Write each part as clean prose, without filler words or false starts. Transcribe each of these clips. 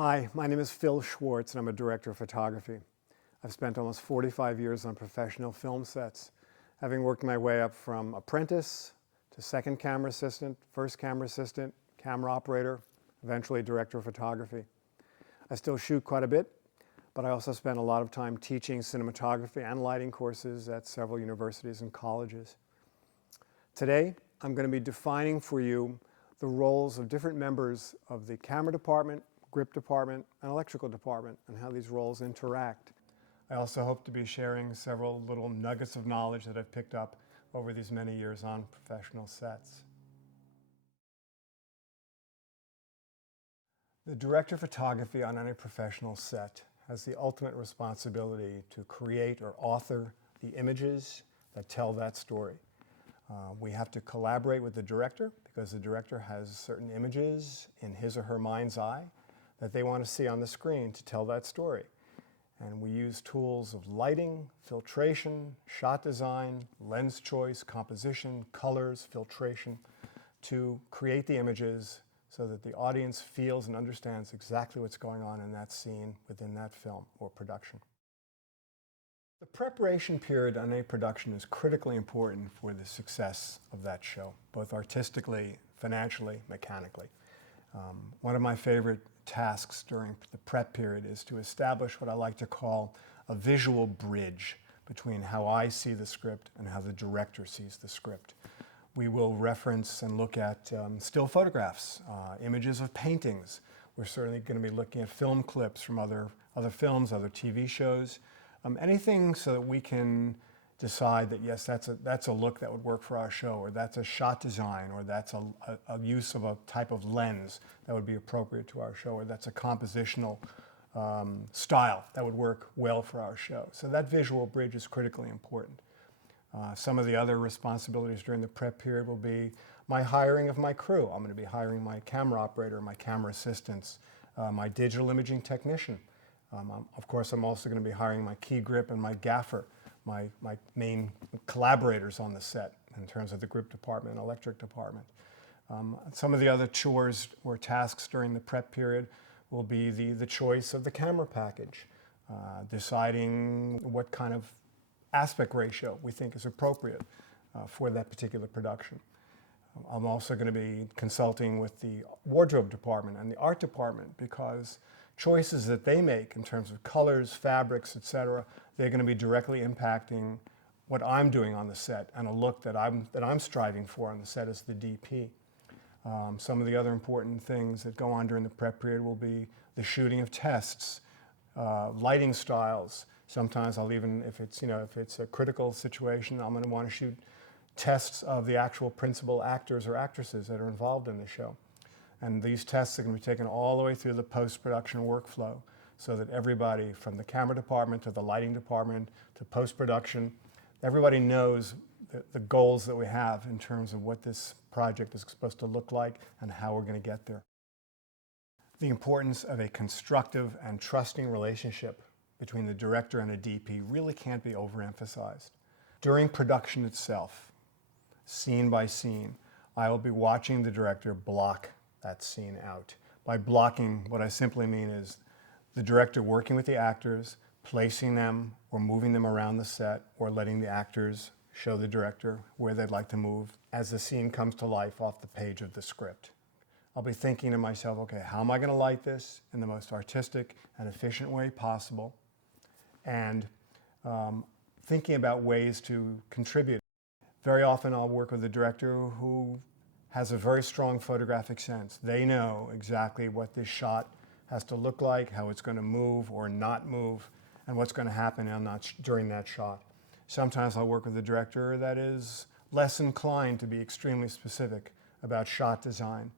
Hi, my name is Phil Schwartz and I'm a director of photography. I've spent almost 45 years on professional film sets, having worked my way up from apprentice to second camera assistant, first camera assistant, camera operator, eventually director of photography. I still shoot quite a bit, but I also spend a lot of time teaching cinematography and lighting courses at several universities and colleges. Today, I'm going to be defining for you the roles of different members of the camera department, grip department, and electrical department, and how these roles interact. I also hope to be sharing several little nuggets of knowledge that I've picked up over these many years on professional sets. The director of photography on any professional set has the ultimate responsibility to create or author the images that tell that story. We have to collaborate with the director because the director has certain images in his or her mind's eye that they want to see on the screen to tell that story. And we use tools of lighting, filtration, shot design, lens choice, composition, colors, filtration to create the images so that the audience feels and understands exactly what's going on in that scene within that film or production. The preparation period on a production is critically important for the success of that show, both artistically, financially, mechanically. One of my favorite tasks during the prep period is to establish what I like to call a visual bridge between how I see the script and how the director sees the script. We will reference and look at still photographs, images of paintings. We're certainly going to be looking at film clips from other films, other TV shows. Anything so that we can decide that yes, that's a look that would work for our show, or that's a shot design, or that's a use of a type of lens that would be appropriate to our show, or that's a compositional style that would work well for our show. So that visual bridge is critically important. Some of the other responsibilities during the prep period will be my hiring of my crew. I'm going to be hiring my camera operator, my camera assistants, my digital imaging technician. Of course, I'm also going to be hiring my key grip and my gaffer, my main collaborators on the set in terms of the grip department and electric department. Some of the other chores or tasks during the prep period will be the choice of the camera package, deciding what kind of aspect ratio we think is appropriate for that particular production. I'm also going to be consulting with the wardrobe department and the art department because choices that they make in terms of colors, fabrics, etc., they're going to be directly impacting what I'm doing on the set and a look that I'm striving for on the set as the DP. Some of the other important things that go on during the prep period will be the shooting of tests, lighting styles. Sometimes I'll even, if it's a critical situation, I'm going to want to shoot tests of the actual principal actors or actresses that are involved in the show. And these tests are going to be taken all the way through the post-production workflow so that everybody from the camera department to the lighting department to post-production, everybody knows the goals that we have in terms of what this project is supposed to look like and how we're going to get there. The importance of a constructive and trusting relationship between the director and a DP really can't be overemphasized. During production itself, scene by scene, I will be watching the director block that scene out. By blocking, what I simply mean is the director working with the actors, placing them or moving them around the set, or letting the actors show the director where they'd like to move as the scene comes to life off the page of the script. I'll be thinking to myself, okay, how am I going to light this in the most artistic and efficient way possible? And thinking about ways to contribute. Very often I'll work with a director who has a very strong photographic sense. They know exactly what this shot has to look like, how it's going to move or not move, and what's going to happen during that shot. Sometimes I'll work with a director that is less inclined to be extremely specific about shot design.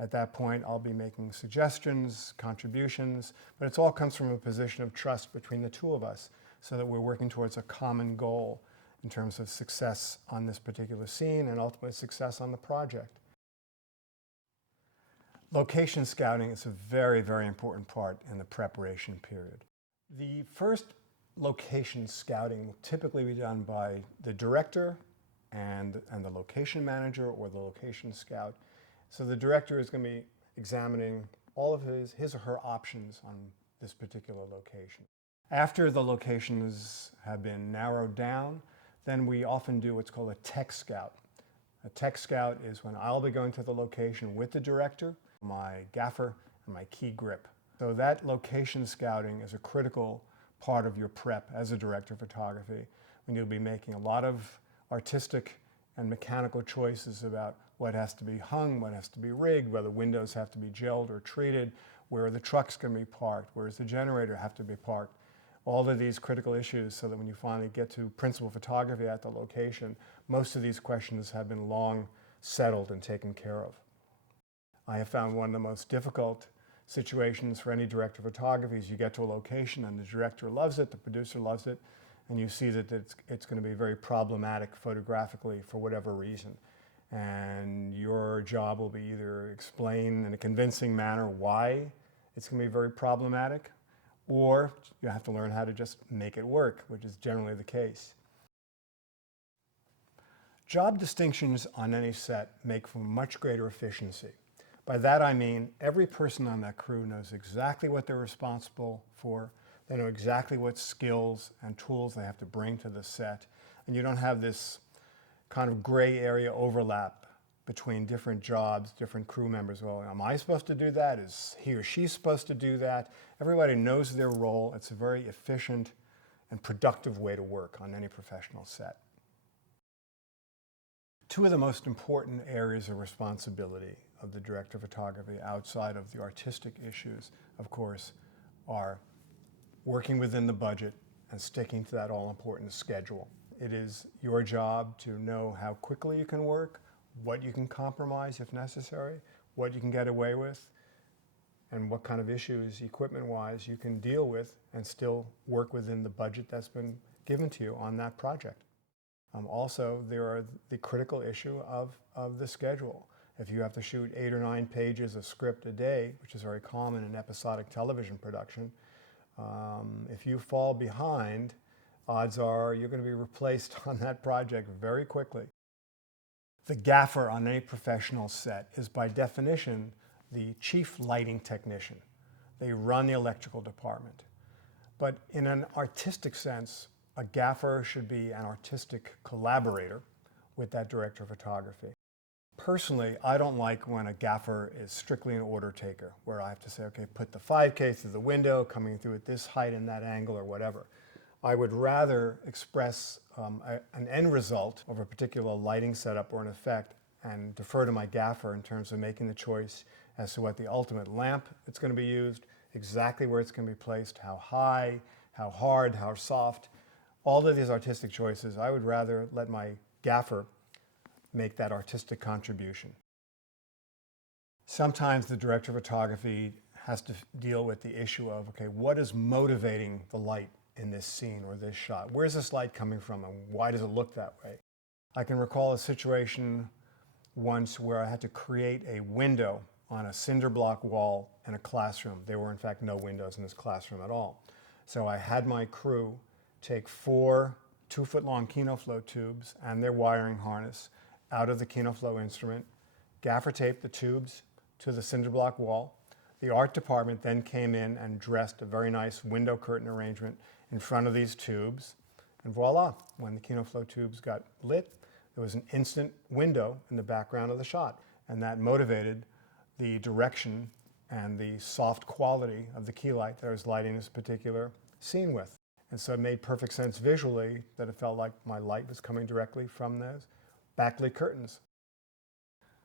At that point, I'll be making suggestions, contributions, but it all comes from a position of trust between the two of us so that we're working towards a common goal in terms of success on this particular scene and ultimately success on the project. Location scouting is a very, very important part in the preparation period. The first location scouting will typically be done by the director and the location manager or the location scout. So the director is going to be examining all of his or her options on this particular location. After the locations have been narrowed down, then we often do what's called a tech scout. A tech scout is when I'll be going to the location with the director, my gaffer, and my key grip. So that location scouting is a critical part of your prep as a director of photography, when you'll be making a lot of artistic and mechanical choices about what has to be hung, what has to be rigged, whether windows have to be gelled or treated, where the truck's going to be parked, where does the generator have to be parked. All of these critical issues, so that when you finally get to principal photography at the location, most of these questions have been long settled and taken care of. I have found one of the most difficult situations for any director of photography is you get to a location and the director loves it, the producer loves it, and you see that it's going to be very problematic photographically for whatever reason. And your job will be either explain in a convincing manner why it's going to be very problematic, or you have to learn how to just make it work, which is generally the case. Job distinctions on any set make for much greater efficiency. By that I mean every person on that crew knows exactly what they're responsible for. They know exactly what skills and tools they have to bring to the set. And you don't have this kind of gray area overlap between different jobs, different crew members. Well, am I supposed to do that? Is he or she supposed to do that? Everybody knows their role. It's a very efficient and productive way to work on any professional set. Two of the most important areas of responsibility of the director of photography, outside of the artistic issues, of course, are working within the budget and sticking to that all-important schedule. It is your job to know how quickly you can work, what you can compromise if necessary, what you can get away with, and what kind of issues, equipment-wise, you can deal with and still work within the budget that's been given to you on that project. Also, there are the critical issue of the schedule. If you have to shoot 8 or 9 pages of script a day, which is very common in episodic television production, if you fall behind, odds are you're going to be replaced on that project very quickly. The gaffer on any professional set is by definition the chief lighting technician. They run the electrical department. But in an artistic sense, a gaffer should be an artistic collaborator with that director of photography. Personally, I don't like when a gaffer is strictly an order taker, where I have to say, okay, put the 5K through the window, coming through at this height and that angle or whatever. I would rather express an end result of a particular lighting setup or an effect and defer to my gaffer in terms of making the choice as to what the ultimate lamp that's going to be used, exactly where it's going to be placed, how high, how hard, how soft. All of these artistic choices, I would rather let my gaffer make that artistic contribution. Sometimes the director of photography has to deal with the issue of, okay, what is motivating the light in this scene or this shot? Where's this light coming from and why does it look that way? I can recall a situation once where I had to create a window on a cinder block wall in a classroom. There were in fact no windows in this classroom at all. So I had my crew take 4 2-foot-long KinoFlow tubes and their wiring harness out of the KinoFlow instrument, gaffer taped the tubes to the cinder block wall. The art department then came in and dressed a very nice window curtain arrangement in front of these tubes, and voila, when the KinoFlow tubes got lit, there was an instant window in the background of the shot, and that motivated the direction and the soft quality of the key light that I was lighting this particular scene with. And so it made perfect sense visually that it felt like my light was coming directly from those backlit curtains.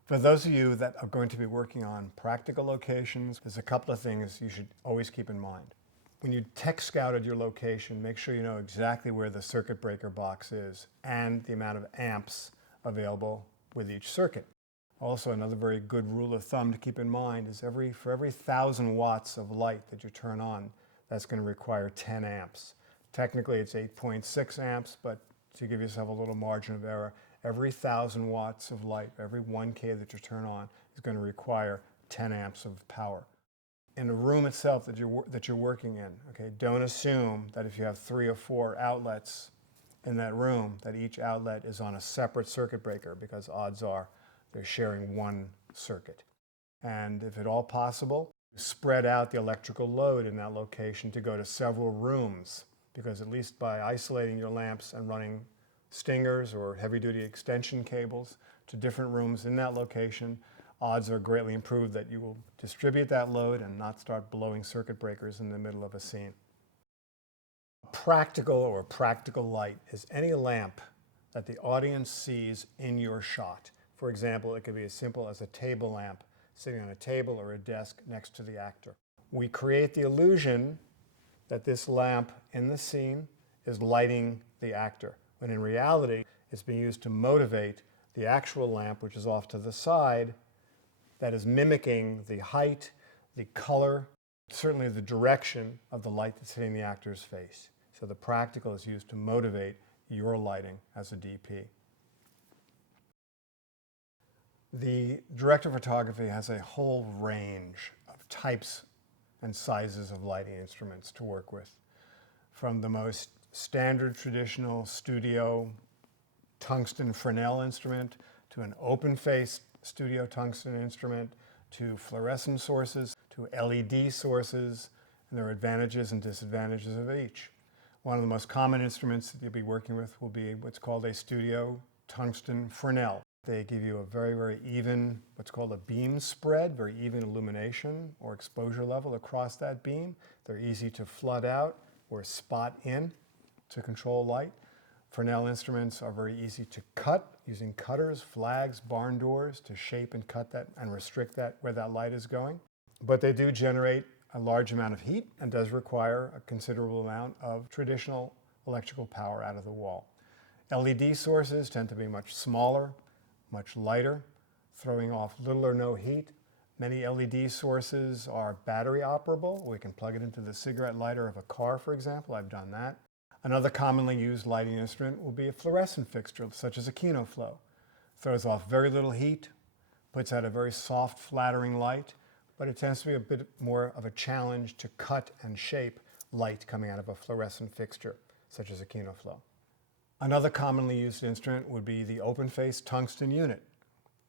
For those of you that are going to be working on practical locations, there's a couple of things you should always keep in mind. When you tech scouted your location, make sure you know exactly where the circuit breaker box is and the amount of amps available with each circuit. Also, another very good rule of thumb to keep in mind is for every 1,000 watts of light that you turn on, that's going to require 10 amps. Technically, it's 8.6 amps, but to give yourself a little margin of error, every 1,000 watts of light, every 1K that you turn on is going to require 10 amps of power. In the room itself that you're working in, okay, don't assume that if you have 3 or 4 outlets in that room, that each outlet is on a separate circuit breaker, because odds are they're sharing one circuit. And if at all possible, Spread out the electrical load in that location to go to several rooms, because at least by isolating your lamps and running stingers or heavy-duty extension cables to different rooms in that location, odds are greatly improved that you will distribute that load and not start blowing circuit breakers in the middle of a scene. Practical light is any lamp that the audience sees in your shot. For example, it could be as simple as a table lamp sitting on a table or a desk next to the actor. We create the illusion that this lamp in the scene is lighting the actor, when in reality it's being used to motivate the actual lamp, which is off to the side, that is mimicking the height, the color, certainly the direction of the light that's hitting the actor's face. So the practical is used to motivate your lighting as a DP. The director of photography has a whole range of types and sizes of lighting instruments to work with, from the most standard traditional studio tungsten Fresnel instrument to an open-face studio tungsten instrument to fluorescent sources to LED sources, and there are advantages and disadvantages of each. One of the most common instruments that you'll be working with will be what's called a studio tungsten Fresnel. They give you a very, very even, what's called a beam spread, very even illumination or exposure level across that beam. They're easy to flood out or spot in to control light. Fresnel instruments are very easy to cut using cutters, flags, barn doors to shape and cut that and restrict that where that light is going. But they do generate a large amount of heat and does require a considerable amount of traditional electrical power out of the wall. LED sources tend to be much smaller, much lighter, throwing off little or no heat. Many LED sources are battery operable. We can plug it into the cigarette lighter of a car, for example. I've done that. Another commonly used lighting instrument will be a fluorescent fixture, such as a KinoFlow. Throws off very little heat, puts out a very soft, flattering light, but it tends to be a bit more of a challenge to cut and shape light coming out of a fluorescent fixture, such as a KinoFlow. Another commonly used instrument would be the open-face tungsten unit.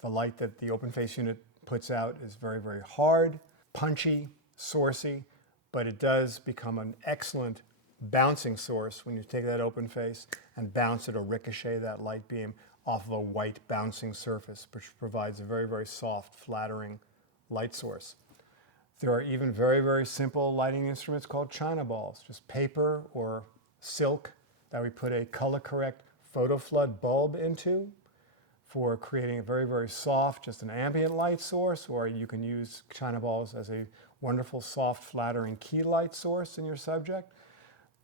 The light that the open-face unit puts out is very, very hard, punchy, sourcey, but it does become an excellent bouncing source when you take that open face and bounce it or ricochet that light beam off of a white bouncing surface, which provides a very, very soft, flattering light source. There are even very, very simple lighting instruments called China balls, just paper or silk that we put a color correct photo flood bulb into for creating a very, very soft, just an ambient light source, or you can use China balls as a wonderful, soft, flattering key light source in your subject.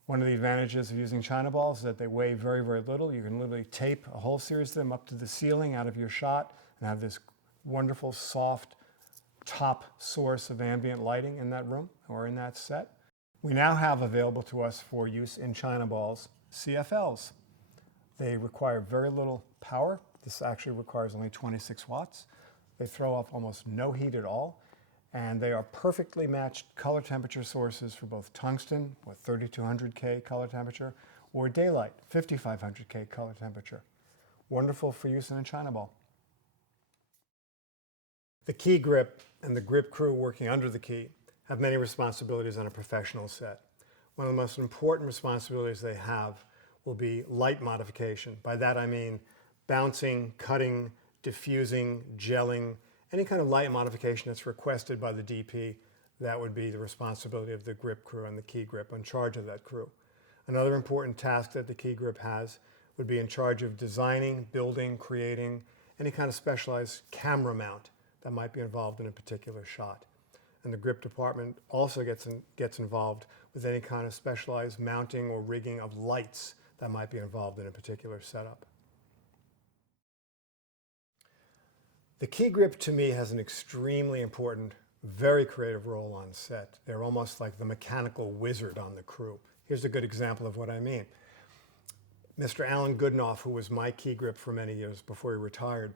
One of the advantages of using China balls is that they weigh very, very little. You can literally tape a whole series of them up to the ceiling out of your shot and have this wonderful, soft, top source of ambient lighting in that room or in that set. We now have available to us for use in China balls CFLs. They require very little power. This actually requires only 26 watts. They throw off almost no heat at all, and they are perfectly matched color temperature sources for both tungsten with 3200K color temperature or daylight, 5500K color temperature. Wonderful for use in a China ball. The key grip and the grip crew working under the key have many responsibilities on a professional set. One of the most important responsibilities they have will be light modification. By that I mean bouncing, cutting, diffusing, gelling, any kind of light modification that's requested by the DP. That would be the responsibility of the grip crew and the key grip in charge of that crew. Another important task that the key grip has would be in charge of designing, building, creating any kind of specialized camera mount that might be involved in a particular shot. And the grip department also gets involved with any kind of specialized mounting or rigging of lights that might be involved in a particular setup. The key grip to me has an extremely important, very creative role on set. They're almost like the mechanical wizard on the crew. Here's a good example of what I mean. Mr. Alan Goodenough, who was my key grip for many years before he retired,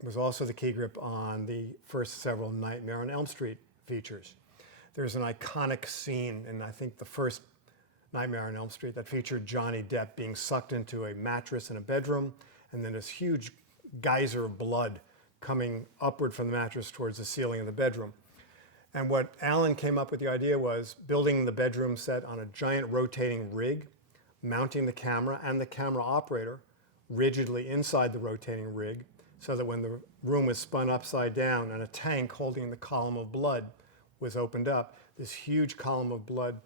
was also the key grip on the first several Nightmare on Elm Street features. There's an iconic scene in, I think, the first Nightmare on Elm Street that featured Johnny Depp being sucked into a mattress in a bedroom, and then this huge geyser of blood coming upward from the mattress towards the ceiling of the bedroom. And what Alan came up with the idea was building the bedroom set on a giant rotating rig, mounting the camera and the camera operator rigidly inside the rotating rig, so that when the room was spun upside down and a tank holding the column of blood was opened up, this huge column of blood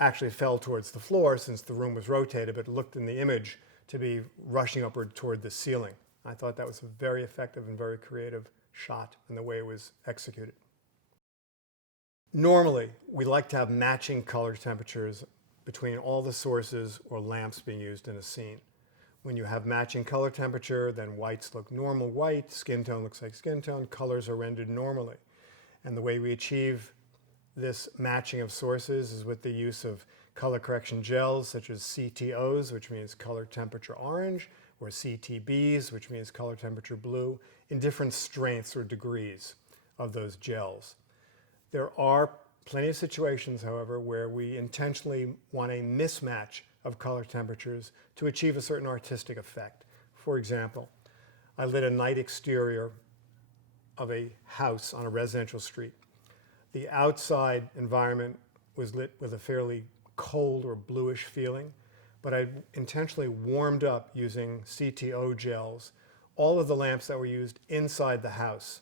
actually fell towards the floor since the room was rotated, but it looked in the image to be rushing upward toward the ceiling. I thought that was a very effective and very creative shot in the way it was executed. Normally, we like to have matching color temperatures between all the sources or lamps being used in a scene. When you have matching color temperature, then whites look normal white, skin tone looks like skin tone, colors are rendered normally. And the way we achieve this matching of sources is with the use of color correction gels such as CTOs, which means color temperature orange, or CTBs, which means color temperature blue, in different strengths or degrees of those gels. There are plenty of situations, however, where we intentionally want a mismatch of color temperatures to achieve a certain artistic effect. For example, I lit a night exterior of a house on a residential street. The outside environment was lit with a fairly cold or bluish feeling, but I intentionally warmed up using CTO gels all of the lamps that were used inside the house,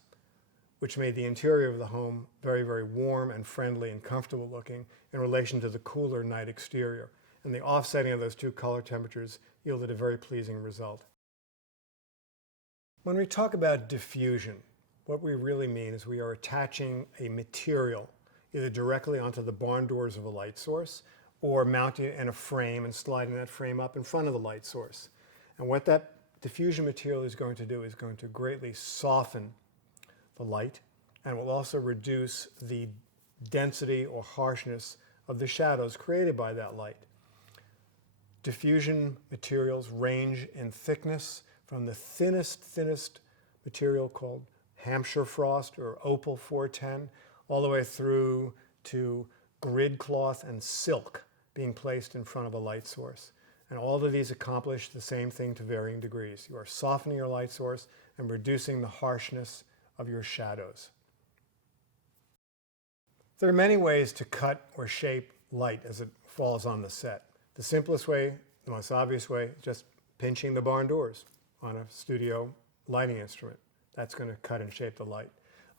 which made the interior of the home very, very warm and friendly and comfortable looking in relation to the cooler night exterior. And the offsetting of those two color temperatures yielded a very pleasing result. When we talk about diffusion, what we really mean is we are attaching a material either directly onto the barn doors of a light source or mounting it in a frame and sliding that frame up in front of the light source. And what that diffusion material is going to do is going to greatly soften the light and will also reduce the density or harshness of the shadows created by that light. Diffusion materials range in thickness from the thinnest material called Hampshire frost or opal 410, all the way through to grid cloth and silk being placed in front of a light source. And all of these accomplish the same thing to varying degrees. You are softening your light source and reducing the harshness of your shadows. There are many ways to cut or shape light as it falls on the set. The simplest way, the most obvious way, is just pinching the barn doors on a studio lighting instrument. That's going to cut and shape the light.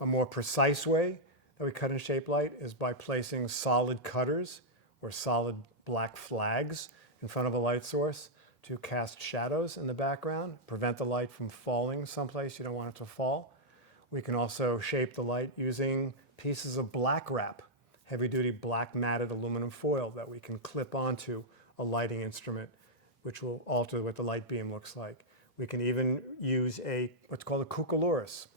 A more precise way that we cut and shape light is by placing solid cutters or solid black flags in front of a light source to cast shadows in the background, prevent the light from falling someplace you don't want it to fall. We can also shape the light using pieces of black wrap, heavy-duty black matted aluminum foil that we can clip onto a lighting instrument, which will alter what the light beam looks like. We can even use what's called a cucurulus,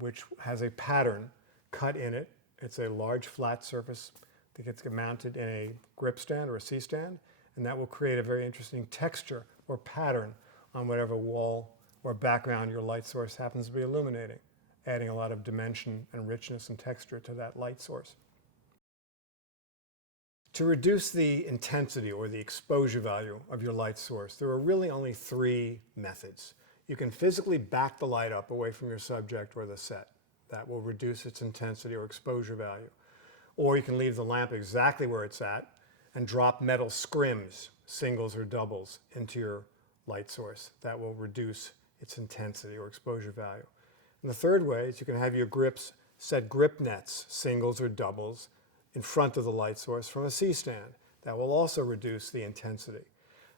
which has a pattern cut in it. It's a large flat surface that gets mounted in a grip stand or a C-stand, and that will create a very interesting texture or pattern on whatever wall or background your light source happens to be illuminating, adding a lot of dimension and richness and texture to that light source. To reduce the intensity or the exposure value of your light source, there are really only three methods. You can physically back the light up away from your subject or the set. That will reduce its intensity or exposure value. Or you can leave the lamp exactly where it's at and drop metal scrims, singles or doubles, into your light source. That will reduce its intensity or exposure value. And the third way is you can have your grips set grip nets, singles or doubles, in front of the light source from a C-stand. That will also reduce the intensity.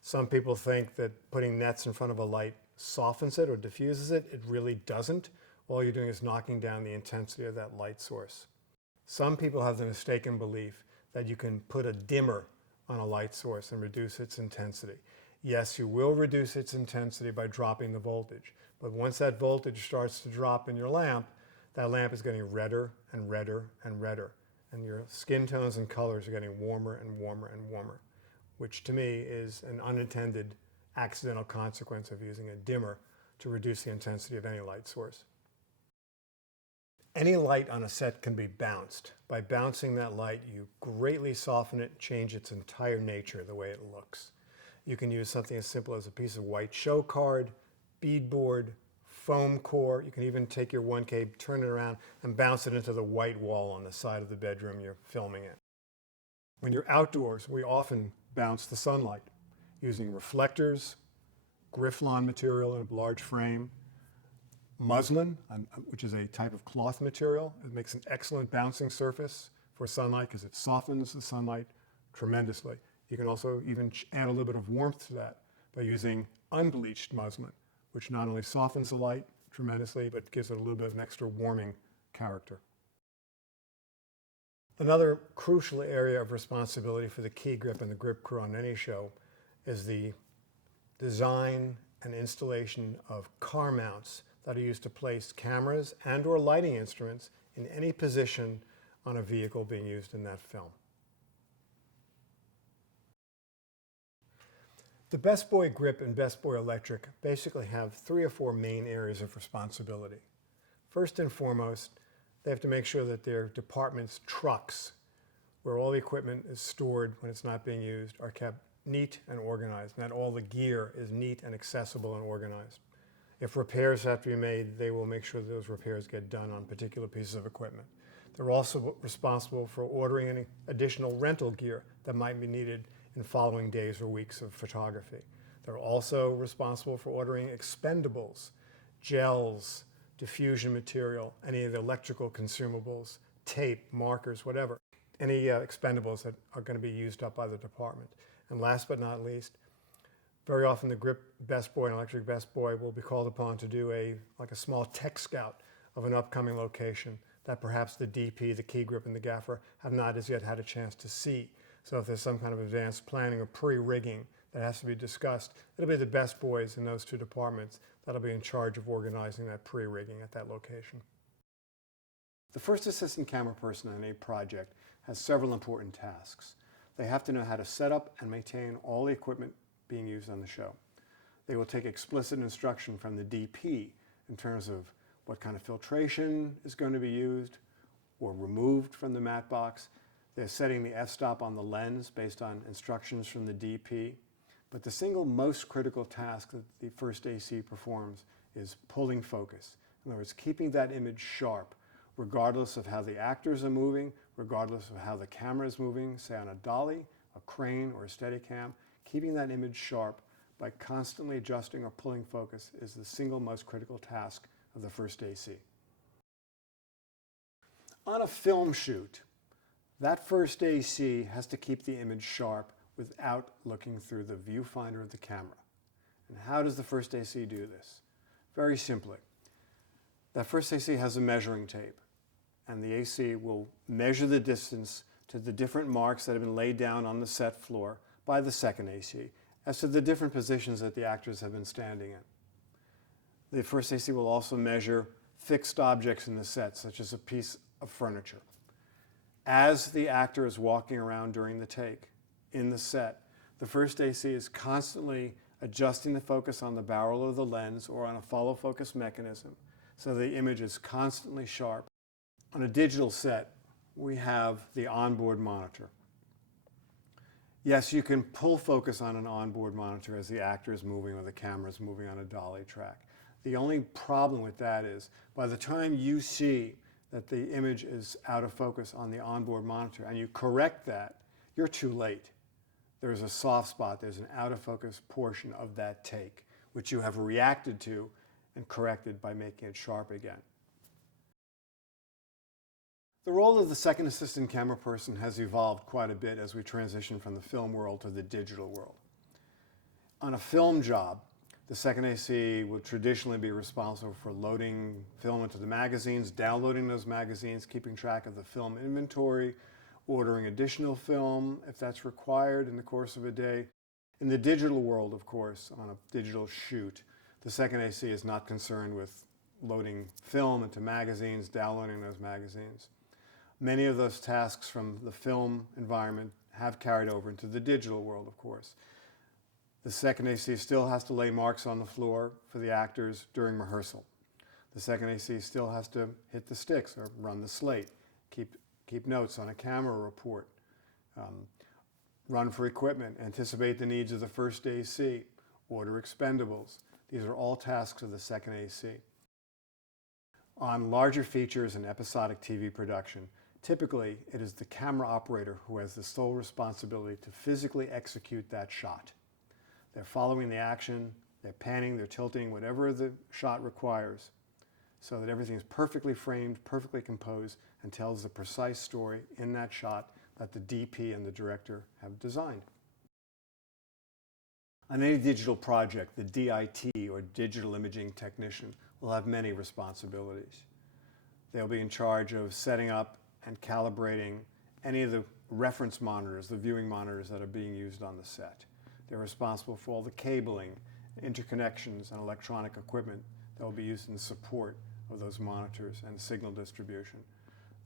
Some people think that putting nets in front of a light softens it or diffuses it. It really doesn't. All you're doing is knocking down the intensity of that light source. Some people have the mistaken belief that you can put a dimmer on a light source and reduce its intensity. Yes, you will reduce its intensity by dropping the voltage. But once that voltage starts to drop in your lamp, that lamp is getting redder and redder and redder. And your skin tones and colors are getting warmer and warmer and warmer, which to me is an unintended accidental consequence of using a dimmer to reduce the intensity of any light source. Any light on a set can be bounced. By bouncing that light, you greatly soften it, change its entire nature, the way it looks. You can use something as simple as a piece of white show card, beadboard, foam core. You can even take your 1K, turn it around, and bounce it into the white wall on the side of the bedroom you're filming in. When you're outdoors, we often bounce the sunlight using reflectors, Grifflon material in a large frame, muslin, which is a type of cloth material. It makes an excellent bouncing surface for sunlight because it softens the sunlight tremendously. You can also even add a little bit of warmth to that by using unbleached muslin, which not only softens the light tremendously, but gives it a little bit of an extra warming character. Another crucial area of responsibility for the key grip and the grip crew on any show is the design and installation of car mounts that are used to place cameras and or lighting instruments in any position on a vehicle being used in that film. The Best Boy Grip and Best Boy Electric basically have 3 or 4 main areas of responsibility. First and foremost, they have to make sure that their department's trucks, where all the equipment is stored when it's not being used, are kept neat and organized, and that all the gear is neat and accessible and organized. If repairs have to be made, they will make sure that those repairs get done on particular pieces of equipment. They're also responsible for ordering any additional rental gear that might be needed in following days or weeks of photography. They're also responsible for ordering expendables, gels, diffusion material, any of the electrical consumables, tape, markers, whatever. Any expendables that are going to be used up by the department. And last but not least, very often the Grip Best Boy and Electric Best Boy will be called upon to do a small tech scout of an upcoming location that perhaps the DP, the key grip, and the gaffer have not as yet had a chance to see. So if there's some kind of advanced planning or pre-rigging that has to be discussed, it'll be the best boys in those 2 departments that'll be in charge of organizing that pre-rigging at that location. The first assistant camera person on a project has several important tasks. They have to know how to set up and maintain all the equipment being used on the show. They will take explicit instruction from the DP in terms of what kind of filtration is going to be used or removed from the matte box. They're setting the f-stop on the lens based on instructions from the DP. But the single most critical task that the first AC performs is pulling focus. In other words, keeping that image sharp, regardless of how the actors are moving, regardless of how the camera is moving, say on a dolly, a crane, or a Steadicam. Keeping that image sharp by constantly adjusting or pulling focus is the single most critical task of the first AC. On a film shoot, that first AC has to keep the image sharp without looking through the viewfinder of the camera. And how does the first AC do this? Very simply. That first AC has a measuring tape, and the AC will measure the distance to the different marks that have been laid down on the set floor by the second AC as to the different positions that the actors have been standing in. The first AC will also measure fixed objects in the set, such as a piece of furniture. As the actor is walking around during the take in the set, the first AC is constantly adjusting the focus on the barrel of the lens or on a follow focus mechanism so the image is constantly sharp. On a digital set, we have the onboard monitor. Yes, you can pull focus on an onboard monitor as the actor is moving or the camera is moving on a dolly track. The only problem with that is by the time you see that the image is out of focus on the onboard monitor and you correct that, you're too late. There's a soft spot, there's an out of focus portion of that take, which you have reacted to and corrected by making it sharp again. The role of the second assistant camera person has evolved quite a bit as we transition from the film world to the digital world. On a film job, the second AC would traditionally be responsible for loading film into the magazines, downloading those magazines, keeping track of the film inventory, ordering additional film if that's required in the course of a day. In the digital world, of course, on a digital shoot, the second AC is not concerned with loading film into magazines, downloading those magazines. Many of those tasks from the film environment have carried over into the digital world, of course. The second AC still has to lay marks on the floor for the actors during rehearsal. The second AC still has to hit the sticks or run the slate, keep notes on a camera report, run for equipment, anticipate the needs of the first AC, order expendables. These are all tasks of the second AC. On larger features in episodic TV production, typically it is the camera operator who has the sole responsibility to physically execute that shot. They're following the action, they're panning, they're tilting, whatever the shot requires, so that everything is perfectly framed, perfectly composed, and tells the precise story in that shot that the DP and the director have designed. On any digital project, the DIT, or digital imaging technician, will have many responsibilities. They'll be in charge of setting up and calibrating any of the reference monitors, the viewing monitors that are being used on the set. They're responsible for all the cabling, interconnections, and electronic equipment that will be used in support of those monitors and signal distribution.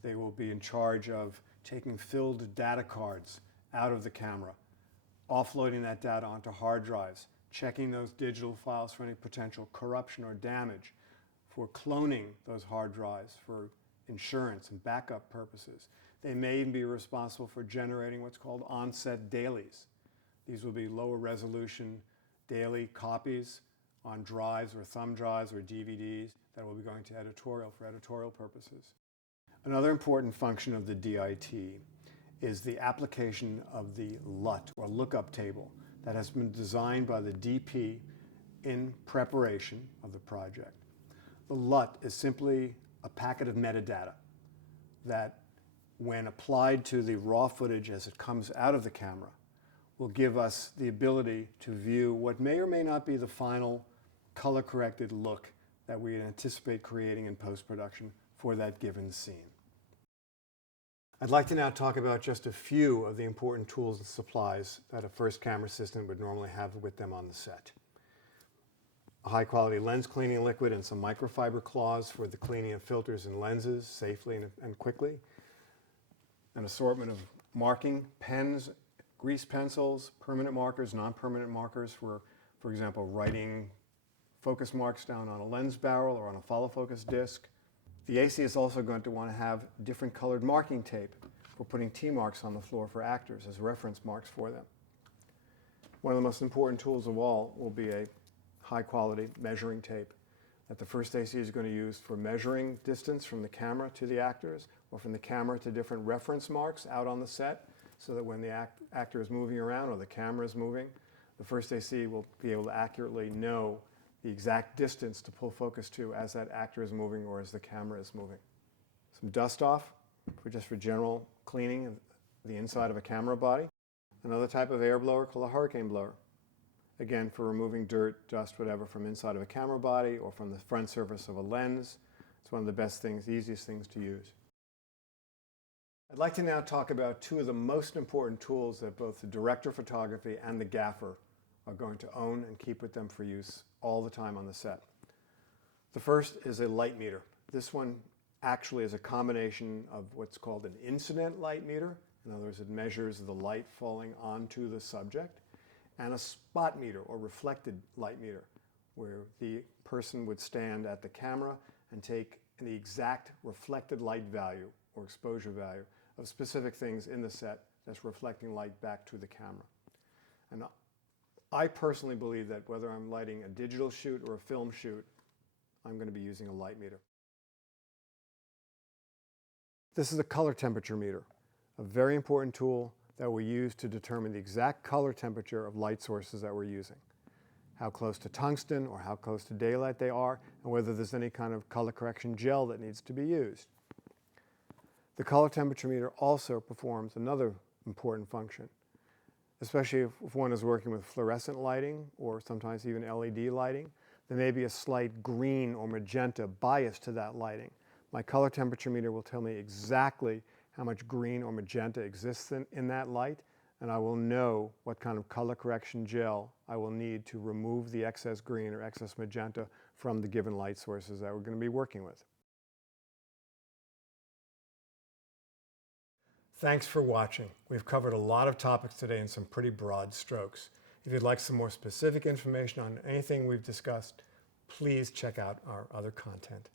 They will be in charge of taking filled data cards out of the camera, offloading that data onto hard drives, checking those digital files for any potential corruption or damage, for cloning those hard drives for insurance and backup purposes. They may even be responsible for generating what's called on-set dailies. These will be lower resolution daily copies on drives or thumb drives or DVDs that will be going to editorial for editorial purposes. Another important function of the DIT is the application of the LUT, or lookup table, that has been designed by the DP in preparation of the project. The LUT is simply a packet of metadata that, when applied to the raw footage as it comes out of the camera, will give us the ability to view what may or may not be the final color-corrected look that we anticipate creating in post-production for that given scene. I'd like to now talk about just a few of the important tools and supplies that a first camera assistant would normally have with them on the set. A high-quality lens cleaning liquid and some microfiber cloths for the cleaning of filters and lenses safely and quickly. An assortment of marking pens, grease pencils, permanent markers, non-permanent markers for example, writing focus marks down on a lens barrel or on a follow focus disc. The AC is also going to want to have different colored marking tape for putting T-marks on the floor for actors as reference marks for them. One of the most important tools of all will be a high-quality measuring tape that the first AC is going to use for measuring distance from the camera to the actors, or from the camera to different reference marks out on the set, so that when the actor is moving around or the camera is moving, the first AC will be able to accurately know the exact distance to pull focus to as that actor is moving or as the camera is moving. Some dust off, just for general cleaning of the inside of a camera body. Another type of air blower called a hurricane blower. Again, for removing dirt, dust, whatever, from inside of a camera body or from the front surface of a lens. It's one of the best things, the easiest things to use. I'd like to now talk about two of the most important tools that both the director of photography and the gaffer are going to own and keep with them for use all the time on the set. The first is a light meter. This one actually is a combination of what's called an incident light meter. In other words, it measures the light falling onto the subject, and a spot meter, or reflected light meter, where the person would stand at the camera and take the exact reflected light value or exposure value of specific things in the set that's reflecting light back to the camera. And I personally believe that whether I'm lighting a digital shoot or a film shoot, I'm going to be using a light meter. This is a color temperature meter, a very important tool that we use to determine the exact color temperature of light sources that we're using. How close to tungsten or how close to daylight they are, and whether there's any kind of color correction gel that needs to be used. The color temperature meter also performs another important function, especially if one is working with fluorescent lighting or sometimes even LED lighting. There may be a slight green or magenta bias to that lighting. My color temperature meter will tell me exactly how much green or magenta exists in that light, and I will know what kind of color correction gel I will need to remove the excess green or excess magenta from the given light sources that we're going to be working with. Thanks for watching. We've covered a lot of topics today in some pretty broad strokes. If you'd like some more specific information on anything we've discussed, please check out our other content.